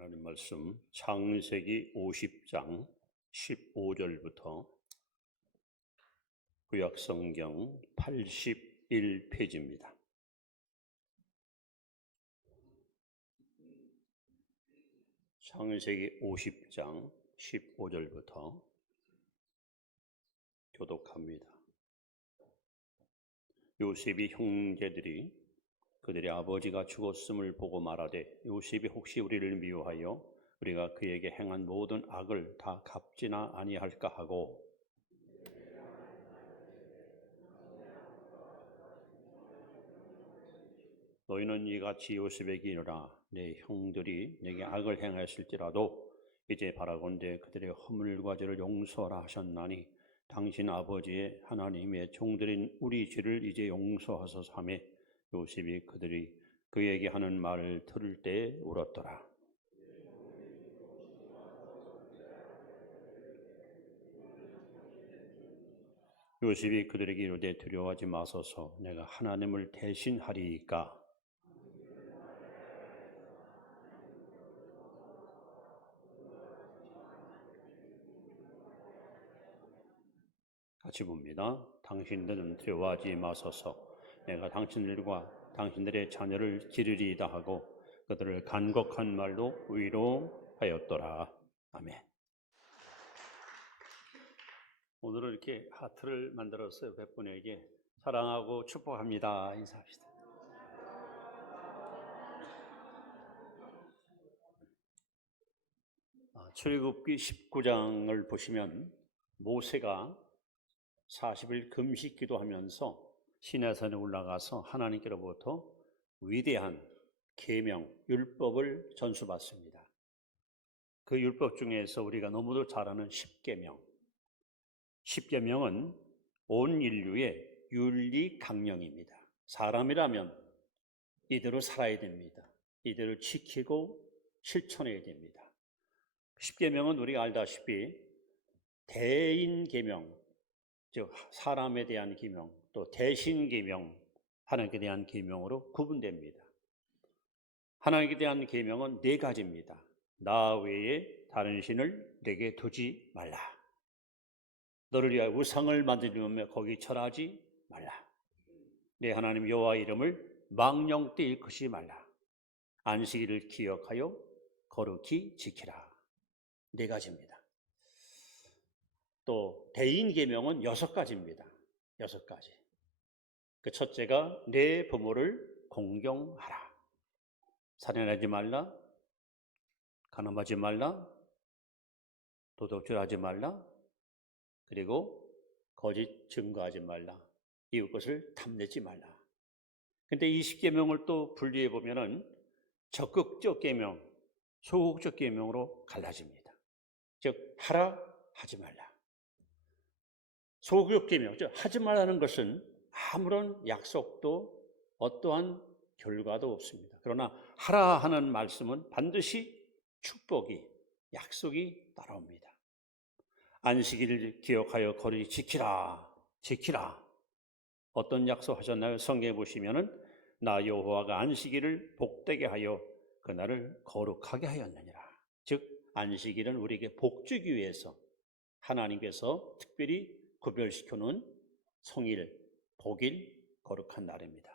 하나님 말씀 창세기 50장 15절부터 구약성경 81페이지입니다. 창세기 50장 15절부터 교독합니다. 요셉이 형제들이 그들의 아버지가 죽었음을 보고 말하되 요셉이 혹시 우리를 미워하여 우리가 그에게 행한 모든 악을 다 갚지나 아니할까 하고 너희는 이같이 요셉에게 이르라 내 형들이 내게 악을 행하였을지라도 이제 바라건대 그들의 허물과 죄를 용서하라 하셨나니 당신 아버지의 하나님의 종들인 우리 죄를 이제 용서하소서 하며 요셉이 그들이 그에게 하는 말을 들을 때에 울었더라. 요셉이 그들에게 이르되 두려워하지 마소서 내가 하나님을 대신하리이까. 같이 봅니다. 당신들은 두려워하지 마소서 내가 당신들과 당신들의 자녀를 기르리이다 하고 그들을 간곡한 말로 위로하였더라. 아멘. 오늘은 이렇게 하트를 만들어서 몇 분에게 사랑하고 축복합니다. 인사합시다. 출애굽기 19장을 보시면 모세가 40일 금식 기도하면서 시내산에 올라가서 하나님께로부터 위대한 계명, 율법을 전수받습니다. 그 율법 중에서 우리가 너무도 잘 아는 십계명. 십계명은 온 인류의 윤리 강령입니다. 사람이라면 이대로 살아야 됩니다. 이대로 지키고 실천해야 됩니다. 십계명은 우리가 알다시피 대인계명, 즉 사람에 대한 계명, 또 대신계명, 하나님께 대한 계명으로 구분됩니다. 하나님께 대한 계명은 네 가지입니다. 나 외에 다른 신을 내게 두지 말라. 너를 위하여 우상을 만들며 거기 절하지 말라. 내 하나님 여호와 이름을 망령되이 일컫지 말라. 안식일을 기억하여 거룩히 지키라. 네 가지입니다. 또 대인 계명은 6가지입니다. 6가지. 그 첫째가 내 부모를 공경하라. 살인하지 말라. 간음하지 말라. 도둑질하지 말라. 그리고 거짓 증거하지 말라. 이웃 것을 탐내지 말라. 근데 이 10계명을 또 분리해 보면은 적극적 계명, 소극적 계명으로 갈라집니다. 즉 하라, 하지 말라. 소극적 계명, 즉 하지 말라는 것은 아무런 약속도 어떠한 결과도 없습니다. 그러나 하라 하는 말씀은 반드시 축복이, 약속이 따라옵니다. 안식일을 기억하여 거룩히 지키라, 지키라. 어떤 약속하셨나요? 성경에 보시면은 나 여호와가 안식일을 복되게 하여 그날을 거룩하게 하였느니라. 즉 안식일은 우리에게 복 주기 위해서 하나님께서 특별히 구별시켜 놓은 성일, 복일, 거룩한 날입니다.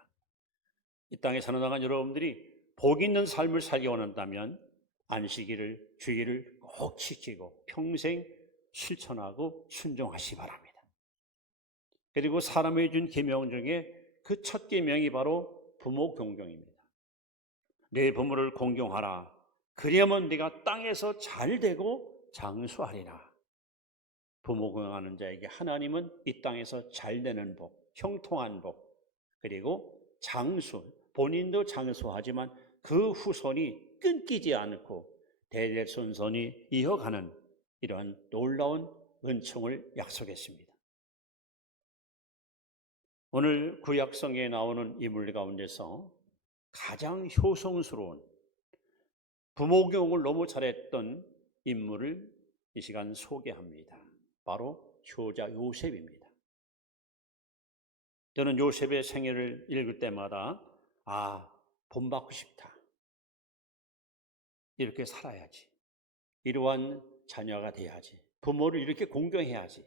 이 땅에 살아나간 여러분들이 복 있는 삶을 살기 원한다면 안식일을, 주일을 꼭 지키고 평생 실천하고 순종하시 바랍니다. 그리고 사람이 준 계명 중에 그 첫 계명이 바로 부모 공경입니다. 내 부모를 공경하라. 그리하면 네가 땅에서 잘 되고 장수하리라. 부모 공경하는 자에게 하나님은 이 땅에서 잘 되는 복, 형통한 복, 그리고 장수, 본인도 장수하지만 그 후손이 끊기지 않고 대대손손이 이어가는 이러한 놀라운 은총을 약속했습니다. 오늘 구약성경에 나오는 인물 가운데서 가장 효성스러운 부모 교육을 너무 잘했던 인물을 이 시간 소개합니다. 바로 효자 요셉입니다. 저는 요셉의 생애를 읽을 때마다 본받고 싶다. 이렇게 살아야지. 이러한 자녀가 돼야지. 부모를 이렇게 공경해야지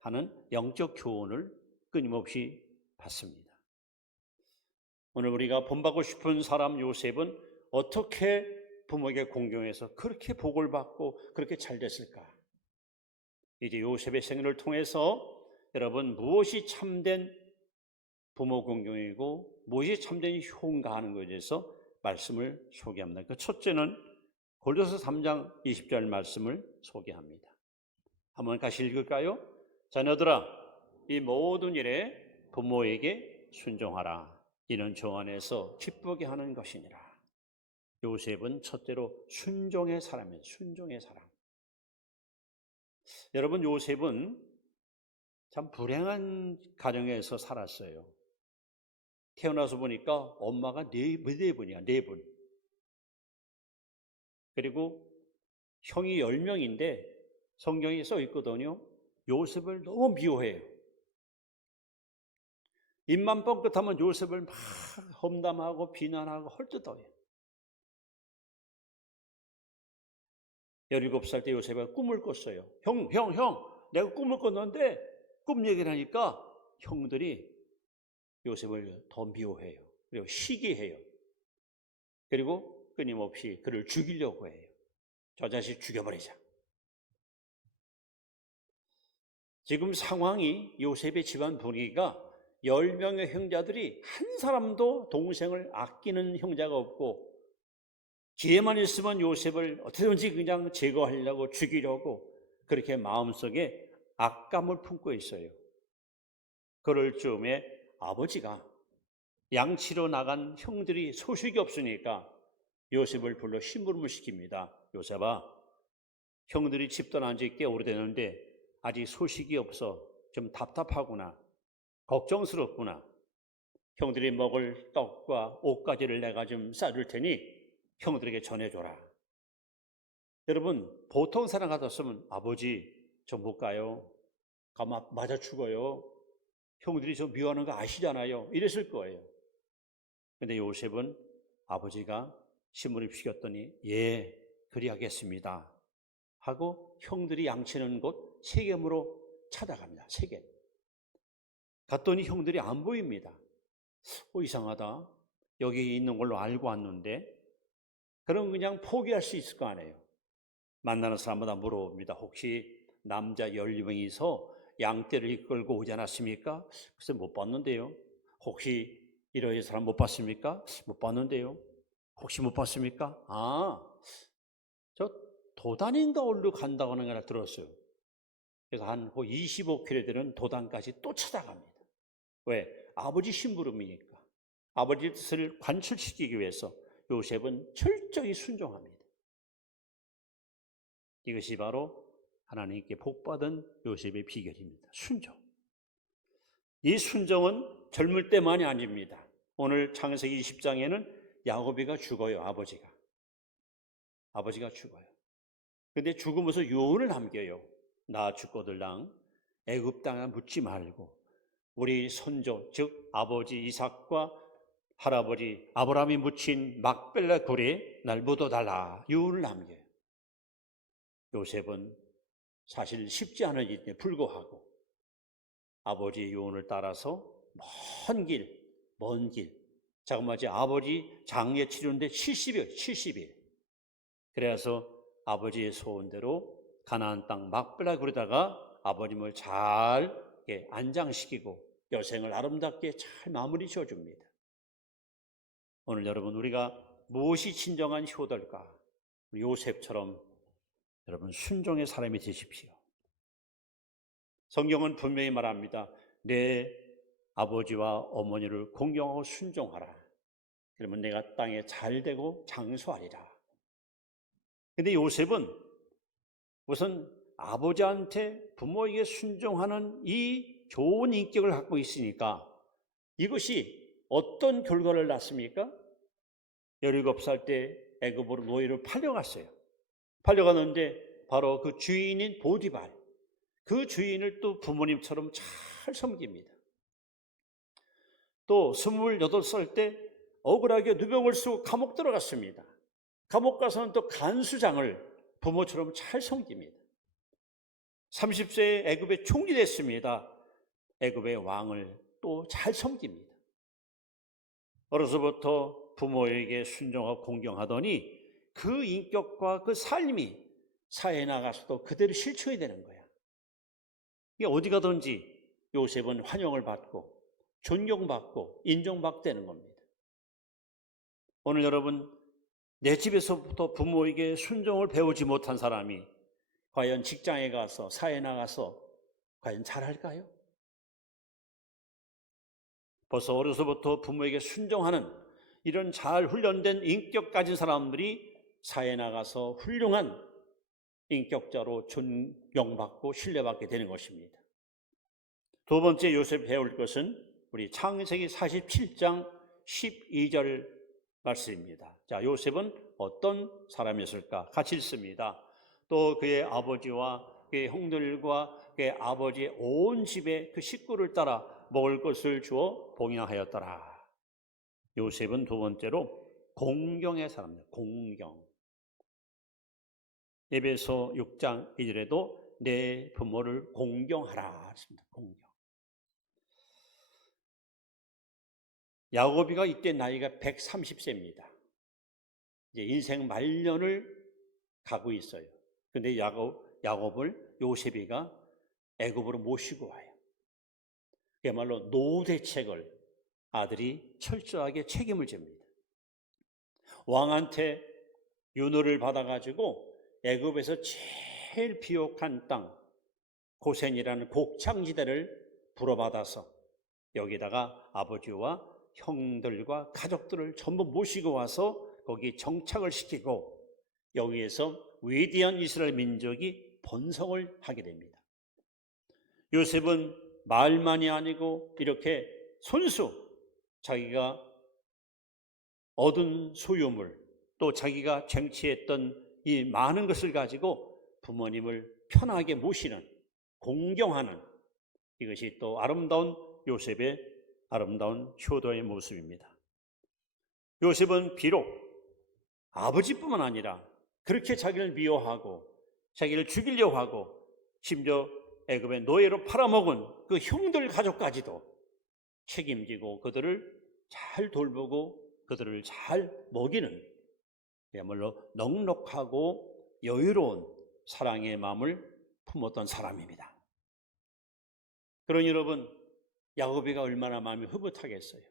하는 영적 교훈을 끊임없이 받습니다. 오늘 우리가 본받고 싶은 사람 요셉은 어떻게 부모에게 공경해서 그렇게 복을 받고 그렇게 잘 됐을까? 이제 요셉의 생애를 통해서 여러분 무엇이 참된 부모 공경이고 무엇이 참된 효인가 하는 것에 대해서 말씀을 소개합니다. 그 첫째는 골로새 3장 20절 말씀을 소개합니다. 한번 같이 읽을까요? 자녀들아, 이 모든 일에 부모에게 순종하라. 이는 주 안에서 기쁘게 하는 것이니라. 요셉은 첫째로 순종의 사람이에요. 순종의 사람. 여러분, 요셉은 참 불행한 가정에서 살았어요. 태어나서 보니까 엄마가 네 분이야, 네 분. 그리고 형이 10명인데 성경에 써 있거든요. 요셉을 너무 미워해요. 입만 뻥끗하면 요셉을 막 험담하고 비난하고 헐뜯어요. 17살 때 요셉이 꿈을 꿨어요. 형, 내가 꿈을 꿨는데 꿈 얘기를 하니까 형들이 요셉을 더 미워해요. 그리고 시기해요. 그리고 끊임없이 그를 죽이려고 해요. 저 자식 죽여버리자. 지금 상황이 요셉의 집안 분위기가 10명의 형제들이 한 사람도 동생을 아끼는 형제가 없고 기회만 있으면 요셉을 어떻게든지 그냥 제거하려고 죽이려고 그렇게 마음속에 악감을 품고 있어요. 그럴 즈음에 아버지가 양치로 나간 형들이 소식이 없으니까 요셉을 불러 심부름을 시킵니다. 요셉아, 형들이 집 떠난 지 꽤 오래됐는데 아직 소식이 없어 좀 답답하구나. 걱정스럽구나. 형들이 먹을 떡과 옷가지를 내가 좀 싸줄 테니 형들에게 전해줘라. 여러분, 보통 사람 같았으면 아버지 저 못 가요. 가면 맞아 죽어요. 형들이 저 미워하는 거 아시잖아요. 이랬을 거예요. 근데 요셉은 아버지가 신부를 시켰더니 예, 그리하겠습니다 하고 형들이 양치는 곳 세겜으로 찾아갑니다. 세겜. 갔더니 형들이 안 보입니다. 이상하다. 여기 있는 걸로 알고 왔는데 그럼 그냥 포기할 수 있을 거 아니에요. 만나는 사람마다 물어봅니다. 혹시 남자 12명이서 양떼를 이끌고 오지 않았습니까? 글쎄 못 봤는데요. 혹시 이러한 사람 못 봤습니까? 못 봤는데요. 혹시 못 봤습니까? 저 도단인가 올로 간다고 하는 걸 들었어요. 그래서 한 25km 되는 도단까지 또 찾아갑니다. 왜? 아버지 심부름이니까. 아버지 뜻을 관철시키기 위해서 요셉은 철저히 순종합니다. 이것이 바로 하나님께 복받은 요셉의 비결입니다. 순종. 이 순종은 젊을 때만이 아닙니다. 오늘 창세기 20장에는 야곱이가 죽어요. 아버지가 죽어요. 근데 죽으면서 유언을 남겨요. 나 죽거들랑 애굽 땅에 묻지 말고 우리 손조 즉 아버지 이삭과 할아버지 아브라함이 묻힌 막벨라 굴에 날 묻어달라 유언을 남겨요. 요셉은 사실 쉽지 않은 일에 불구하고 아버지의 유언을 따라서 먼 길. 자그마치 아버지 장례 치르는데 70일. 그래서 아버지의 소원대로 가나안 땅 막벨라 굴에다가 아버님을 잘 안장시키고 여생을 아름답게 잘 마무리 지어줍니다. 오늘 여러분 우리가 무엇이 진정한 효도일까? 요셉처럼 여러분 순종의 사람이 되십시오. 성경은 분명히 말합니다. 내 아버지와 어머니를 공경하고 순종하라. 그러면 내가 땅에 잘되고 장수하리라. 근데 요셉은 우선 아버지한테 부모에게 순종하는 이 좋은 인격을 갖고 있으니까 이것이 어떤 결과를 낳습니까? 17살 때 애굽으로 노예로 팔려갔어요. 팔려갔는데 바로 그 주인인 보디발, 그 주인을 또 부모님처럼 잘 섬깁니다. 또 28살 때 억울하게 누병을 쓰고 감옥 들어갔습니다. 감옥 가서는 또 간수장을 부모처럼 잘 섬깁니다. 30세에 애굽의 총리 됐습니다. 애굽의 왕을 또 잘 섬깁니다. 어려서부터 부모에게 순종하고 공경하더니 그 인격과 그 삶이 사회에 나가서도 그대로 실천이 되는 거야. 이게 어디 가든지 요셉은 환영을 받고 존경받고 인정받게 되는 겁니다. 오늘 여러분, 내 집에서부터 부모에게 순종을 배우지 못한 사람이 과연 직장에 가서 사회에 나가서 과연 잘할까요? 벌써 어려서부터 부모에게 순종하는 이런 잘 훈련된 인격 가진 사람들이 사회에 나가서 훌륭한 인격자로 존경받고 신뢰받게 되는 것입니다. 두 번째 요셉이 배울 것은 우리 창세기 47장 12절 말씀입니다. 자, 요셉은 어떤 사람이었을까? 같이 읽습니다. 또 그의 아버지와 그의 형들과 그의 아버지의 온 집에 그 식구를 따라 먹을 것을 주어 봉양하였더라. 요셉은 두 번째로 공경의 사람입니다. 공경. 에베소 6장 2절에도 내 부모를 공경하라 했습니다. 공경. 야곱이가 이때 나이가 130세입니다. 이제 인생 말년을 가고 있어요. 근데 야곱을 요셉이가 애굽으로 모시고 와요. 그야말로 노후 대책을 아들이 철저하게 책임을 집니다. 왕한테 윤호를 받아가지고 애굽에서 제일 비옥한 땅 고센이라는 곡창지대를 불어받아서 여기다가 아버지와 형들과 가족들을 전부 모시고 와서 거기 정착을 시키고 여기에서 위대한 이스라엘 민족이 번성을 하게 됩니다. 요셉은 말만이 아니고 이렇게 손수 자기가 얻은 소유물 또 자기가 쟁취했던 이 많은 것을 가지고 부모님을 편하게 모시는 공경하는 이것이 또 아름다운 요셉의 아름다운 효도의 모습입니다. 요셉은 비록 아버지뿐만 아니라 그렇게 자기를 미워하고 자기를 죽이려고 하고 심지어 애굽의 노예로 팔아먹은 그 형들 가족까지도 책임지고 그들을 잘 돌보고 그들을 잘 먹이는 그야말로 넉넉하고 여유로운 사랑의 마음을 품었던 사람입니다. 그러니 여러분, 야곱이가 얼마나 마음이 흐뭇하겠어요.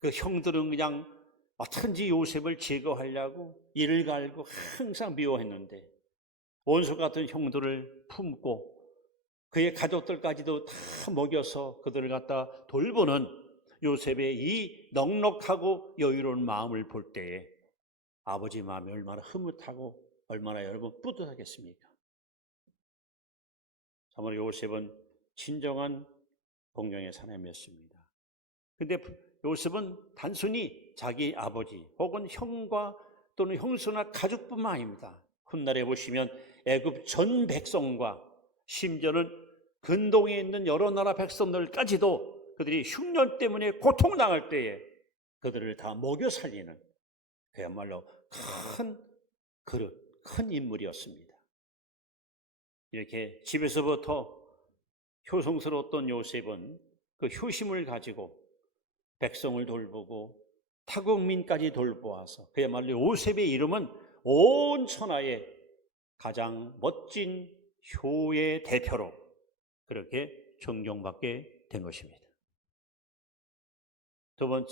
그 형들은 그냥 어떻게든지 요셉을 제거하려고 이를 갈고 항상 미워했는데 원수 같은 형들을 품고 그의 가족들까지도 다 먹여서 그들을 갖다 돌보는 요셉의 이 넉넉하고 여유로운 마음을 볼 때에 아버지 마음이 얼마나 흐뭇하고 얼마나 여러분 뿌듯하겠습니까? 참으로 요셉은 진정한 공경의 사람이었습니다. 그런데 요셉은 단순히 자기 아버지 혹은 형과 또는 형수나 가족뿐만 아닙니다. 훗날에 보시면 애굽 전 백성과 심지어는 근동에 있는 여러 나라 백성들까지도 그들이 흉년 때문에 고통당할 때에 그들을 다 먹여 살리는 그야말로 큰 그릇, 큰 인물이었습니다. 이렇게 집에서부터 효성스러웠던 요셉은 그 효심을 가지고 백성을 돌보고 타국민까지 돌보아서 그야말로 요셉의 이름은 온 천하의 가장 멋진 효의 대표로 그렇게 존경받게 된 것입니다.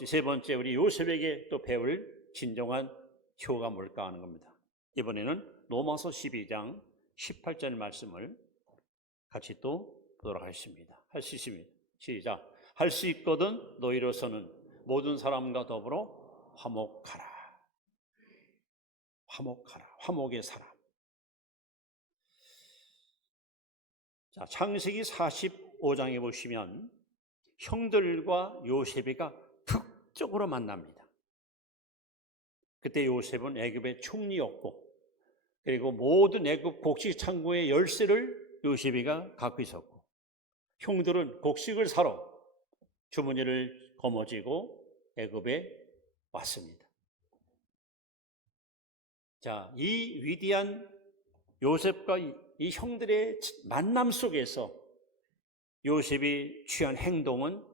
세 번째 우리 요셉에게 또 배울 진정한 효가 뭘까 하는 겁니다. 이번에는 로마서 12장 18절 말씀을 같이 또 보도록 하겠습니다. 할 수 있습니다. 시작. 할 수 있거든 너희로서는 모든 사람과 더불어 화목하라. 화목하라. 화목의 사람. 자, 창세기 45장에 보시면 형들과 요셉이가 극적으로 만납니다. 그때 요셉은 애굽의 총리였고 그리고 모든 애굽 곡식 창고의 열쇠를 요셉이가 갖고 있었고 형들은 곡식을 사러 주머니를 거머쥐고 애굽에 왔습니다. 자, 이 위대한 요셉과 이 형들의 만남 속에서 요셉이 취한 행동은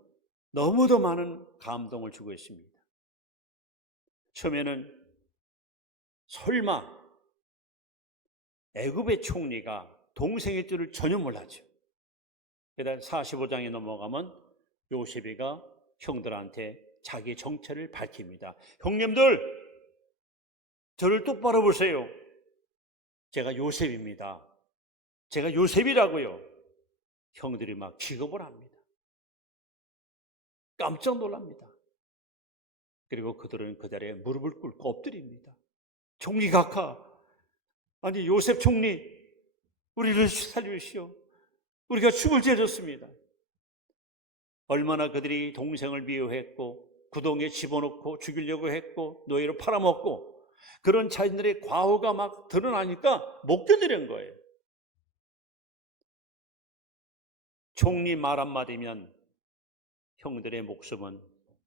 너무도 많은 감동을 주고 있습니다. 처음에는 설마 애굽의 총리가 동생일 줄을 전혀 몰랐죠. 그다음 45장에 넘어가면 요셉이가 형들한테 자기 정체를 밝힙니다. 형님들, 저를 똑바로 보세요. 제가 요셉입니다. 제가 요셉이라고요. 형들이 막 기겁을 합니다. 깜짝 놀랍니다. 그리고 그들은 그 자리에 무릎을 꿇고 엎드립니다. 총리 각하, 아니 요셉 총리, 우리를 살려주시오. 우리가 죽을 죄 졌습니다. 얼마나 그들이 동생을 미워했고 구덩이에 집어넣고 죽이려고 했고 노예로 팔아먹고 그런 자신들의 과오가 막 드러나니까 못 견디는 거예요. 총리 말 한마디면 형들의 목숨은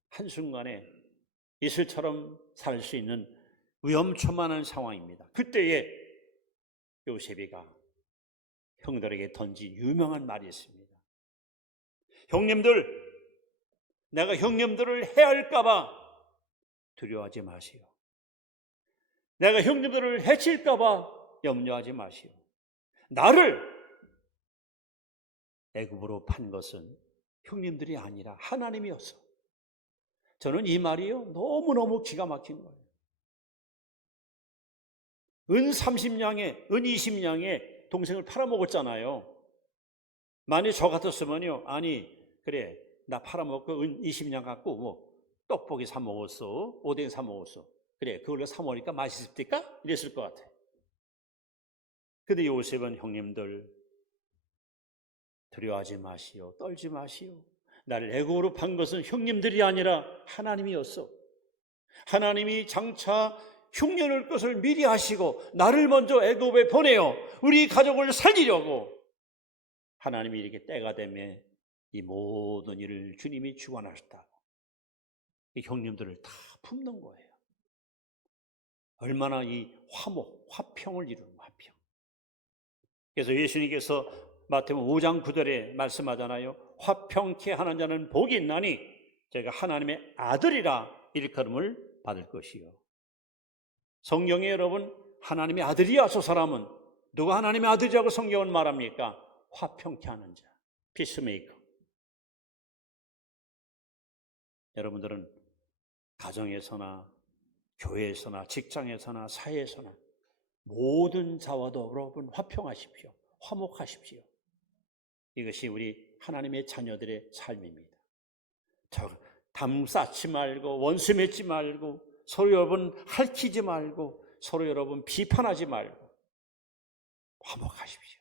한순간에 이슬처럼 살 수 있는 위험천만한 상황입니다. 그때에 요셉이가 형들에게 던진 유명한 말이 있습니다. 형님들, 내가 형님들을 해할까 봐 두려워하지 마시오. 내가 형님들을 해칠까 봐 염려하지 마시오. 나를 애굽으로 판 것은 형님들이 아니라 하나님이었어. 저는 이 말이요 너무너무 기가 막힌 거예요. 은 30냥에 은 20냥에 동생을 팔아먹었잖아요. 만약 저 같았으면요, 아니 그래 나 팔아먹고 은 20냥 갖고 뭐 떡볶이 사 먹었어, 오뎅 사 먹었어, 그래 그걸로 사 먹으니까 맛있을까? 이랬을 것 같아요. 근데 요셉은 형님들 두려워하지 마시오, 떨지 마시오. 나를 애굽으로 판 것은 형님들이 아니라 하나님이었어. 하나님이 장차 흉년을 것을 미리 하시고 나를 먼저 애굽에 보내어 우리 가족을 살리려고 하나님이 이렇게 때가 되면 이 모든 일을 주님이 주관하셨다고 이 형님들을 다 품는 거예요. 얼마나 이 화목, 화평을 이루는 화평. 그래서 예수님께서 마태복음 5장 9절에 말씀하잖아요. 화평케 하는 자는 복이 있나니 저희가 하나님의 아들이라 일컬음을 받을 것이요. 성경에 여러분 하나님의 아들이야 저 사람은 누가 하나님의 아들이라고 성경은 말합니까? 화평케 하는 자, 피스메이커. 여러분들은 가정에서나 교회에서나 직장에서나 사회에서나 모든 자와 여러분 화평하십시오. 화목하십시오. 이것이 우리 하나님의 자녀들의 삶입니다. 담 쌓지 말고 원수 맺지 말고 서로 여러분 핥히지 말고 서로 여러분 비판하지 말고 화목하십시오.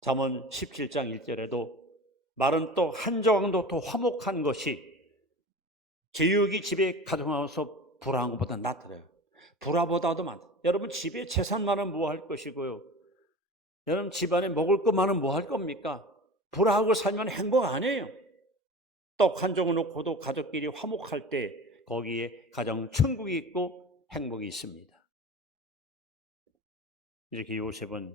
잠언 17장 1절에도 말은 또 한정도 또 화목한 것이 제육이 집에 가져와서 불화한 것보다 낫더래요. 불화보다도 많다. 여러분 집에 재산만은 뭐 할 것이고요. 여러분 집안에 먹을 것만은 뭐 할 겁니까? 불화하고 살면 행복 아니에요. 떡 한 조각 놓고도 가족끼리 화목할 때 거기에 가정 천국이 있고 행복이 있습니다. 이렇게 요셉은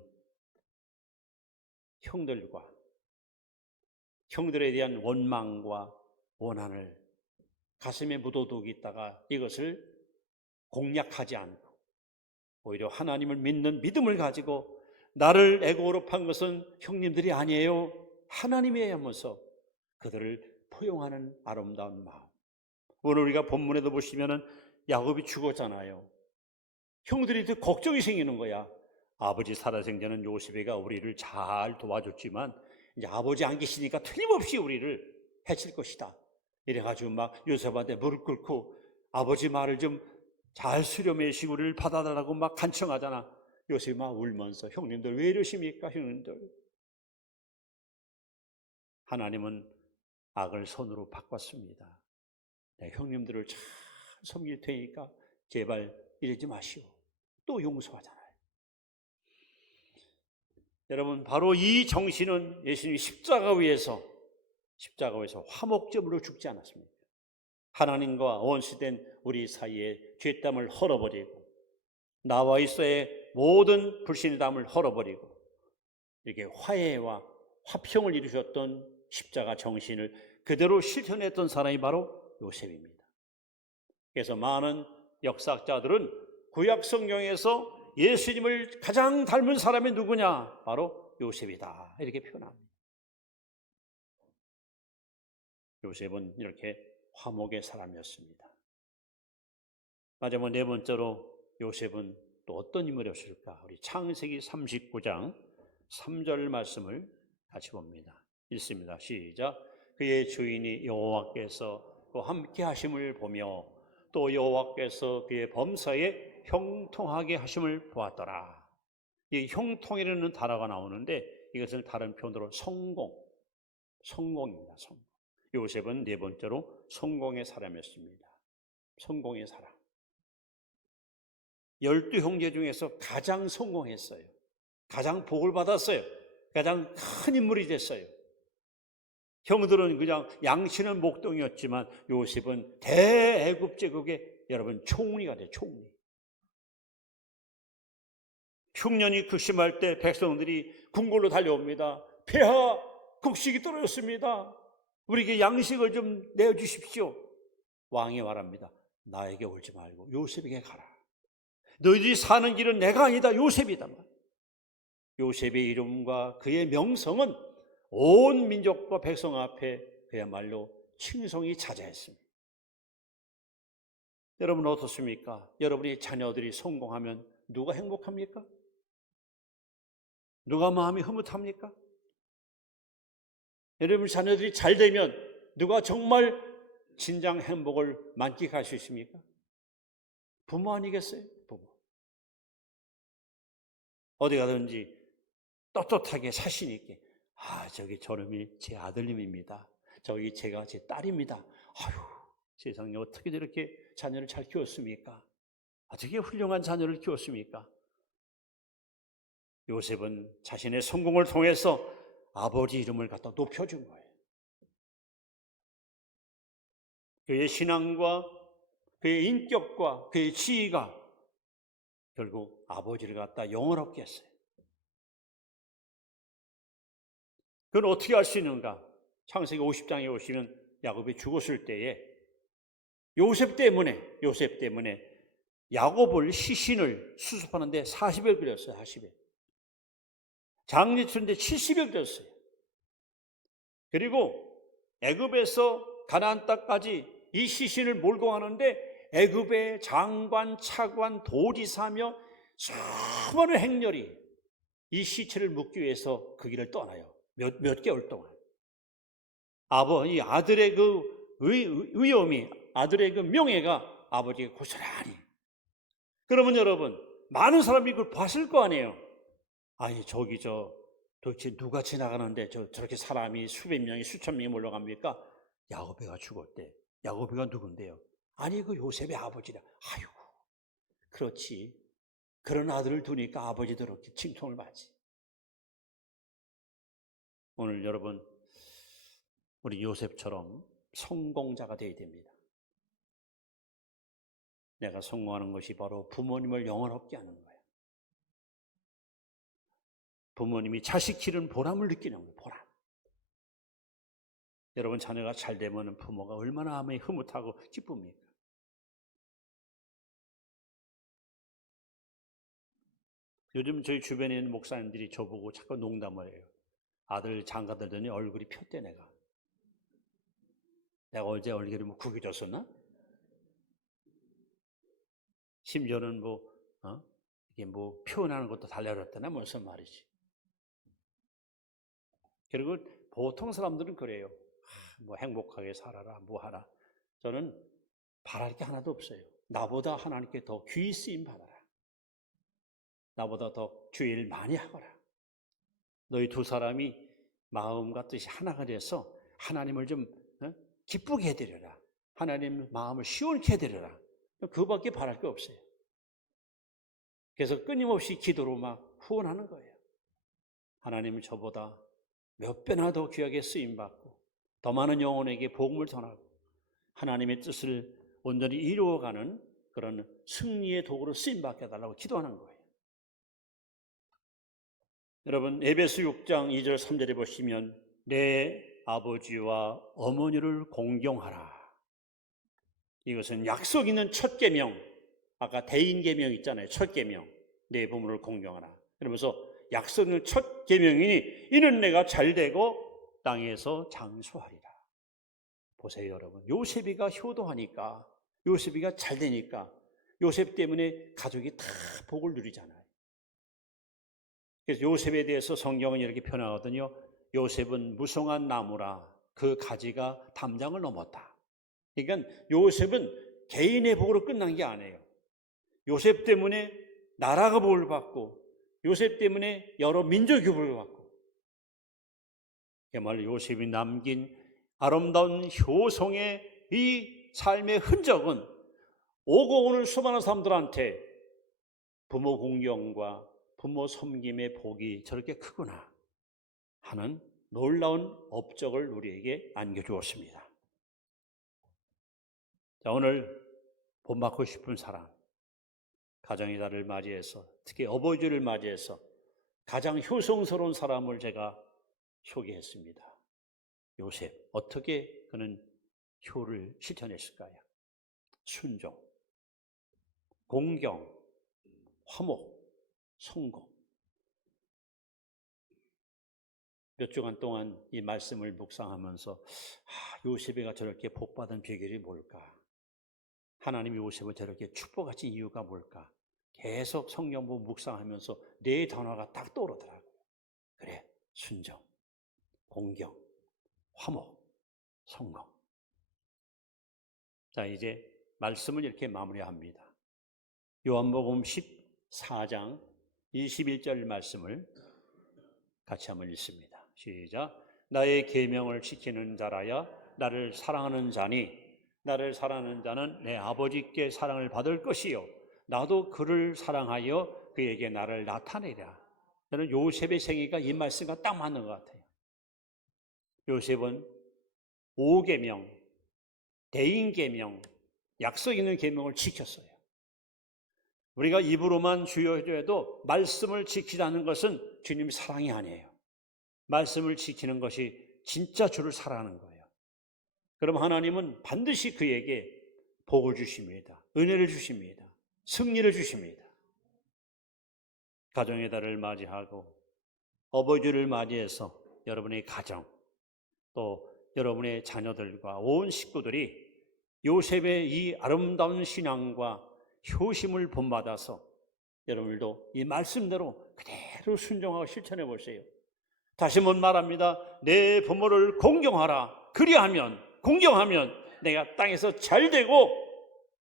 형들에 대한 원망과 원한을 가슴에 묻어두고 있다가 이것을 공략하지 않고 오히려 하나님을 믿는 믿음을 가지고 나를 애굽으로 판 것은 형님들이 아니에요, 하나님이에요 하면서 그들을 포용하는 아름다운 마음. 오늘 우리가 본문에도 보시면은 야곱이 죽었잖아요. 형들이 더 걱정이 생기는 거야. 아버지 살아생전은 요셉이가 우리를 잘 도와줬지만 이제 아버지 안 계시니까 틀림없이 우리를 해칠 것이다. 이래가지고 막 요셉한테 무릎 꿇고 아버지 말을 좀 잘 수렴해시고 우리를 받아달라고 막 간청하잖아. 요셉이 막 울면서 형님들 왜 이러십니까 형님들. 하나님은 악을 선으로 바꿨습니다. 네, 형님들을 잘 섬길 테니까 제발 이러지 마시오. 또 용서하잖아요. 여러분 바로 이 정신은 예수님이 십자가 위에서 화목제물로 죽지 않았습니까? 하나님과 원수된 우리 사이에 죄담을 헐어버리고 나와 있어의 모든 불신담을 헐어버리고 이렇게 화해와 화평을 이루셨던 십자가 정신을 그대로 실현했던 사람이 바로 요셉입니다. 그래서 많은 역사학자들은 구약 성경에서 예수님을 가장 닮은 사람이 누구냐? 바로 요셉이다. 이렇게 표현합니다. 요셉은 이렇게 화목의 사람이었습니다. 마지막 네 번째로 요셉은 또 어떤 인물이었을까? 우리 창세기 39장 3절 말씀을 같이 봅니다. 읽습니다. 시작. 그의 주인이 여호와께서 또 함께 하심을 보며 또 여호와께서 그의 범사에 형통하게 하심을 보았더라. 이 형통이라는 단어가 나오는데 이것을 다른 표현으로 성공입니다. 성공. 요셉은 네 번째로 성공의 사람이었습니다. 성공의 사람. 12형제 중에서 가장 성공했어요. 가장 복을 받았어요. 가장 큰 인물이 됐어요. 형들은 그냥 양치는 목동이었지만 요셉은 대애굽 제국의 여러분 총리가 돼요. 총리. 흉년이 극심할 때 백성들이 궁궐로 달려옵니다. 폐하 곡식이 떨어졌습니다. 우리에게 양식을 좀 내어주십시오. 왕이 말합니다. 나에게 올지 말고 요셉에게 가라. 너희들이 사는 길은 내가 아니다. 요셉이다. 요셉의 이름과 그의 명성은 온 민족과 백성 앞에 그야말로 칭송이 자자했습니다. 여러분 어떻습니까? 여러분의 자녀들이 성공하면 누가 행복합니까? 누가 마음이 흐뭇합니까? 여러분 자녀들이 잘 되면 누가 정말 진정 행복을 만끽할 수 있습니까? 부모 아니겠어요? 부모. 어디 가든지 떳떳하게 자신 있게 저기 저놈이 제 아들님입니다. 저기 제가 제 딸입니다. 아유 세상에 어떻게 저렇게 자녀를 잘 키웠습니까? 어떻게 훌륭한 자녀를 키웠습니까? 요셉은 자신의 성공을 통해서 아버지 이름을 갖다 높여준 거예요. 그의 신앙과 그의 인격과 그의 지위가 결국 아버지를 갖다 영원롭게 했어요. 그건 어떻게 할 수 있는가? 창세기 50장에 오시면 야곱이 죽었을 때에 요셉 때문에 야곱을 시신을 수습하는데 40일 걸렸어요. 40일. 장례치는데 70일 걸렸어요. 그리고 애굽에서 가나안 땅까지 이 시신을 몰고 가는데 애굽의 장관, 차관, 도지사며 수많은 행렬이 이 시체를 묻기 위해서 그 길을 떠나요. 몇 개월 동안. 이 아들의 그 위엄이, 아들의 그 명예가 아버지가 고스란히. 그러면 여러분, 많은 사람이 그걸 봤을 거 아니에요. 아니, 도대체 누가 지나가는데 저렇게 사람이 수백 명이 수천 명이 몰려갑니까? 야곱이가 죽었대. 야곱이가 누군데요? 아니, 그 요셉의 아버지라. 아이고, 그렇지. 그런 아들을 두니까 아버지도 이렇게 칭송을 받지. 오늘 여러분, 우리 요셉처럼 성공자가 되어야 됩니다. 내가 성공하는 것이 바로 부모님을 영원롭게 하는 거예요. 부모님이 자식 기른 보람을 느끼는 거예요. 보람. 여러분 자녀가 잘 되면 부모가 얼마나 마음이 흐뭇하고 기쁩니까? 요즘 저희 주변에 있는 목사님들이 저보고 자꾸 농담을 해요. 아들 장가들더니 얼굴이 폈대 내가 어제 얼굴이 뭐 구겨졌었나? 심지어는 이게 표현하는 것도 달라졌다나 무슨 말이지. 그리고 보통 사람들은 그래요. 행복하게 살아라, 하라. 저는 바랄 게 하나도 없어요. 나보다 하나님께 더 귀히 쓰임 받아라. 나보다 더 주일 많이 하거라. 너희 두 사람이 마음과 뜻이 하나가 돼서 하나님을 좀 기쁘게 해드려라. 하나님 마음을 시원케 해드려라. 그거밖에 바랄 게 없어요. 그래서 끊임없이 기도로 막 후원하는 거예요. 하나님은 저보다 몇 배나 더 귀하게 쓰임받고 더 많은 영혼에게 복음을 전하고 하나님의 뜻을 온전히 이루어가는 그런 승리의 도구로 쓰임받게 해달라고 기도하는 거예요. 여러분, 에베소 6장 2절 3절에 보시면 내 아버지와 어머니를 공경하라. 이것은 약속 있는 첫 계명, 아까 대인 계명 있잖아요. 첫 계명, 내 부모를 공경하라. 그러면서 약속 있는 첫 계명이니 이는 내가 잘되고 땅에서 장수하리라. 보세요, 여러분. 요셉이가 효도하니까, 요셉이가 잘되니까 요셉 때문에 가족이 다 복을 누리잖아요. 그래서 요셉에 대해서 성경은 이렇게 표현하거든요. 요셉은 무성한 나무라 그 가지가 담장을 넘었다. 그러니까 요셉은 개인의 복으로 끝난 게 아니에요. 요셉 때문에 나라가 복을 받고 요셉 때문에 여러 민족이 복을 받고, 그야말로 요셉이 남긴 아름다운 효성의 이 삶의 흔적은 오고 오는 수많은 사람들한테 부모 공경과 부모 섬김의 복이 저렇게 크구나 하는 놀라운 업적을 우리에게 안겨주었습니다. 자, 오늘 본받고 싶은 사람, 가정의 달을 맞이해서 특히 어버이주를 맞이해서 가장 효성스러운 사람을 제가 소개했습니다. 요셉, 어떻게 그는 효를 실천했을까요? 순종, 공경, 화목, 성공. 몇 주간 동안 이 말씀을 묵상하면서 요셉이가 저렇게 복받은 비결이 뭘까? 하나님이 요셉을 저렇게 축복하신 이유가 뭘까? 계속 성경부 묵상하면서 네 단어가 딱 떠오르더라고요. 그래, 순종, 공경, 화목, 성공. 자, 이제 말씀을 이렇게 마무리합니다. 요한복음 14장 21절 말씀을 같이 한번 읽습니다. 시작. 나의 계명을 지키는 자라야 나를 사랑하는 자니 나를 사랑하는 자는 내 아버지께 사랑을 받을 것이요 나도 그를 사랑하여 그에게 나를 나타내리라. 저는 요셉의 생애가 이 말씀과 딱 맞는 것 같아요. 요셉은 5계명, 대인계명, 약속 있는 계명을 지켰어요. 우리가 입으로만 주여해도 말씀을 지키자는 것은 주님의 사랑이 아니에요. 말씀을 지키는 것이 진짜 주를 사랑하는 거예요. 그럼 하나님은 반드시 그에게 복을 주십니다. 은혜를 주십니다. 승리를 주십니다. 가정의 달을 맞이하고 어버이주를 맞이해서 여러분의 가정 또 여러분의 자녀들과 온 식구들이 요셉의 이 아름다운 신앙과 효심을 본받아서 여러분들도 이 말씀대로 그대로 순종하고 실천해 보세요. 다시 한번 말합니다. 내 부모를 공경하라. 그리하면, 공경하면 내가 땅에서 잘되고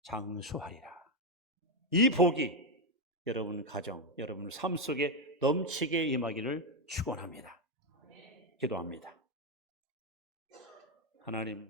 장수하리라. 이 복이 여러분 가정, 여러분 삶 속에 넘치게 임하기를 축원합니다. 기도합니다. 하나님,